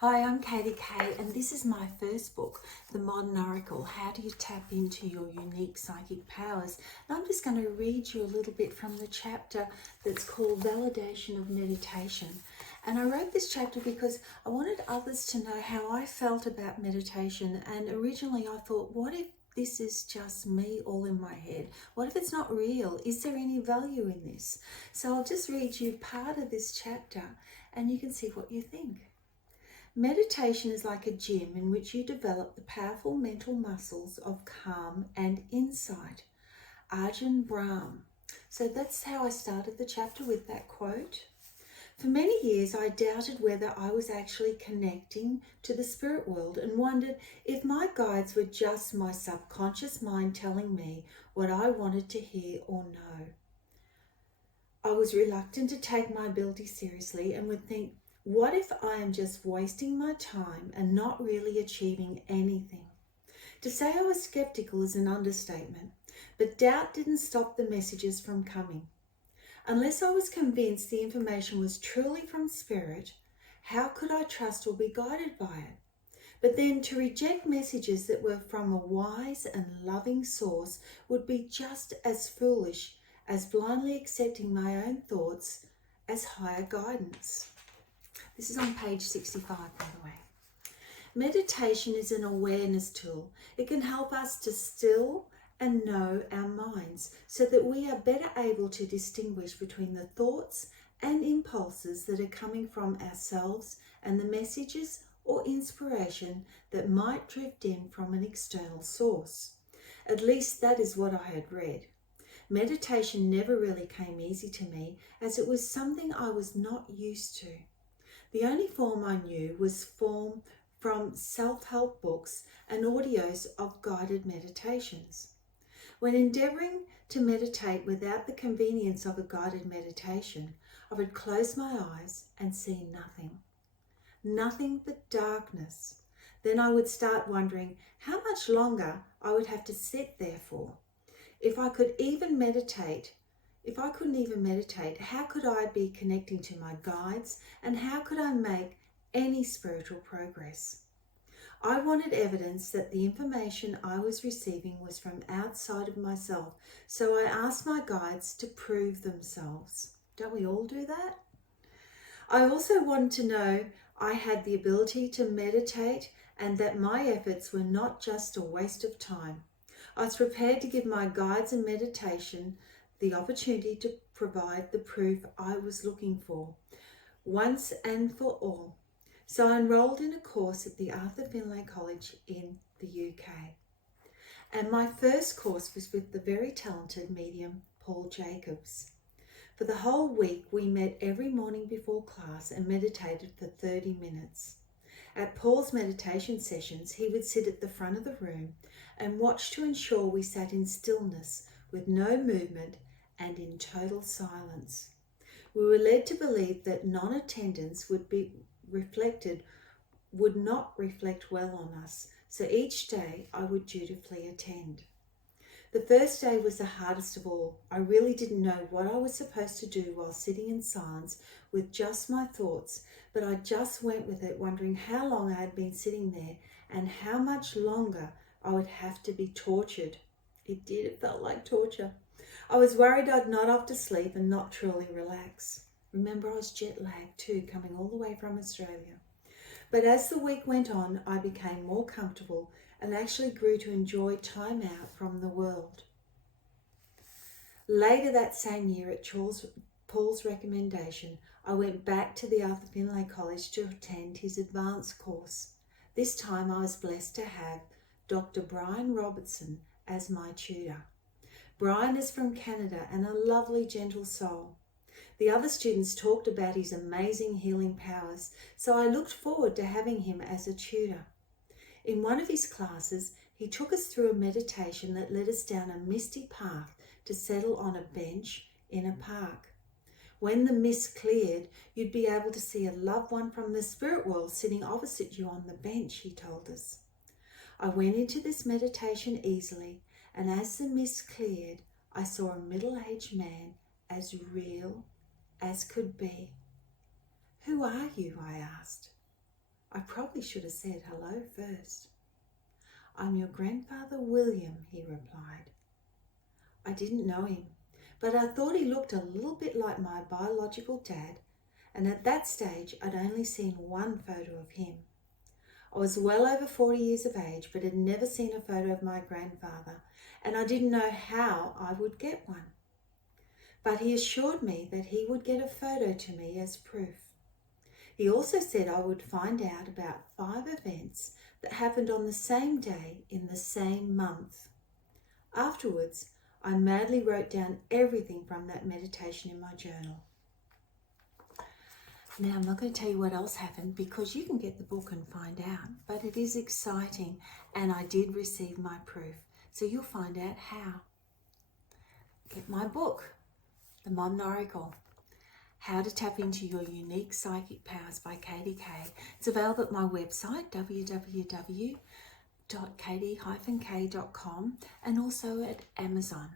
Hi, I'm Katy-K, and this is my first book, The Modern Oracle, How Do You Tap Into Your Unique Psychic Powers? And I'm just going to read you a little bit from the chapter that's called Validation of Meditation. And I wrote this chapter because I wanted others to know how I felt about meditation. And originally I thought, what if this is just me all in my head? What if it's not real? Is there any value in this? So I'll just read you part of this chapter and you can see what you think. Meditation is like a gym in which you develop the powerful mental muscles of calm and insight. Ajahn Brahm. So that's how I started the chapter, with that quote. For many years, I doubted whether I was actually connecting to the spirit world and wondered if my guides were just my subconscious mind telling me what I wanted to hear or know. I was reluctant to take my ability seriously and would think, what if I am just wasting my time and not really achieving anything? To say I was skeptical is an understatement, but doubt didn't stop the messages from coming. Unless I was convinced the information was truly from spirit, how could I trust or be guided by it? But then to reject messages that were from a wise and loving source would be just as foolish as blindly accepting my own thoughts as higher guidance. This is on page 65, by the way. Meditation is an awareness tool. It can help us to still and know our minds so that we are better able to distinguish between the thoughts and impulses that are coming from ourselves and the messages or inspiration that might drift in from an external source. At least that is what I had read. Meditation never really came easy to me, as it was something I was not used to. The only form I knew was form from self-help books and audios of guided meditations. When endeavouring to meditate without the convenience of a guided meditation, I would close my eyes and see nothing. Nothing but darkness. Then I would start wondering how much longer I would have to sit there for. If I couldn't even meditate, how could I be connecting to my guides, and how could I make any spiritual progress? I wanted evidence that the information I was receiving was from outside of myself, so I asked my guides to prove themselves. Don't we all do that? I also wanted to know I had the ability to meditate and that my efforts were not just a waste of time. I was prepared to give my guides in meditation the opportunity to provide the proof I was looking for, once and for all. So I enrolled in a course at the Arthur Findlay College in the UK. And my first course was with the very talented medium Paul Jacobs. For the whole week, we met every morning before class and meditated for 30 minutes. At Paul's meditation sessions, he would sit at the front of the room and watch to ensure we sat in stillness with no movement and in total silence. We were led to believe that non-attendance would not reflect well on us, so each day I would dutifully attend. The first day was the hardest of all. I really didn't know what I was supposed to do while sitting in silence with just my thoughts, but I just went with it, wondering how long I had been sitting there and how much longer I would have to be tortured. It felt like torture. I was worried I'd nod off to sleep and not truly relax. Remember, I was jet lagged too, coming all the way from Australia. But as the week went on, I became more comfortable and actually grew to enjoy time out from the world. Later that same year, at Paul's recommendation, I went back to the Arthur Findlay College to attend his advanced course. This time I was blessed to have Dr. Brian Robertson as my tutor. Brian is from Canada and a lovely, gentle soul. The other students talked about his amazing healing powers, so I looked forward to having him as a tutor. In one of his classes, he took us through a meditation that led us down a misty path to settle on a bench in a park. When the mist cleared, you'd be able to see a loved one from the spirit world sitting opposite you on the bench, he told us. I went into this meditation easily, and as the mist cleared, I saw a middle-aged man as real as could be. "Who are you?" I asked. I probably should have said hello first. I'm your grandfather William, he replied. I didn't know him, but I thought he looked a little bit like my biological dad, and at that stage I'd only seen one photo of him. I was well over 40 years of age, but had never seen a photo of my grandfather, and I didn't know how I would get one. But he assured me that he would get a photo to me as proof. He also said I would find out about 5 events that happened on the same day in the same month. Afterwards, I madly wrote down everything from that meditation in my journal. Now, I'm not going to tell you what else happened because you can get the book and find out, but it is exciting and I did receive my proof. So you'll find out how. Get my book, The Modern Oracle, How to Tap into Your Unique Psychic Powers by Katy-K. It's available at my website, www.katy-k.com, and also at Amazon.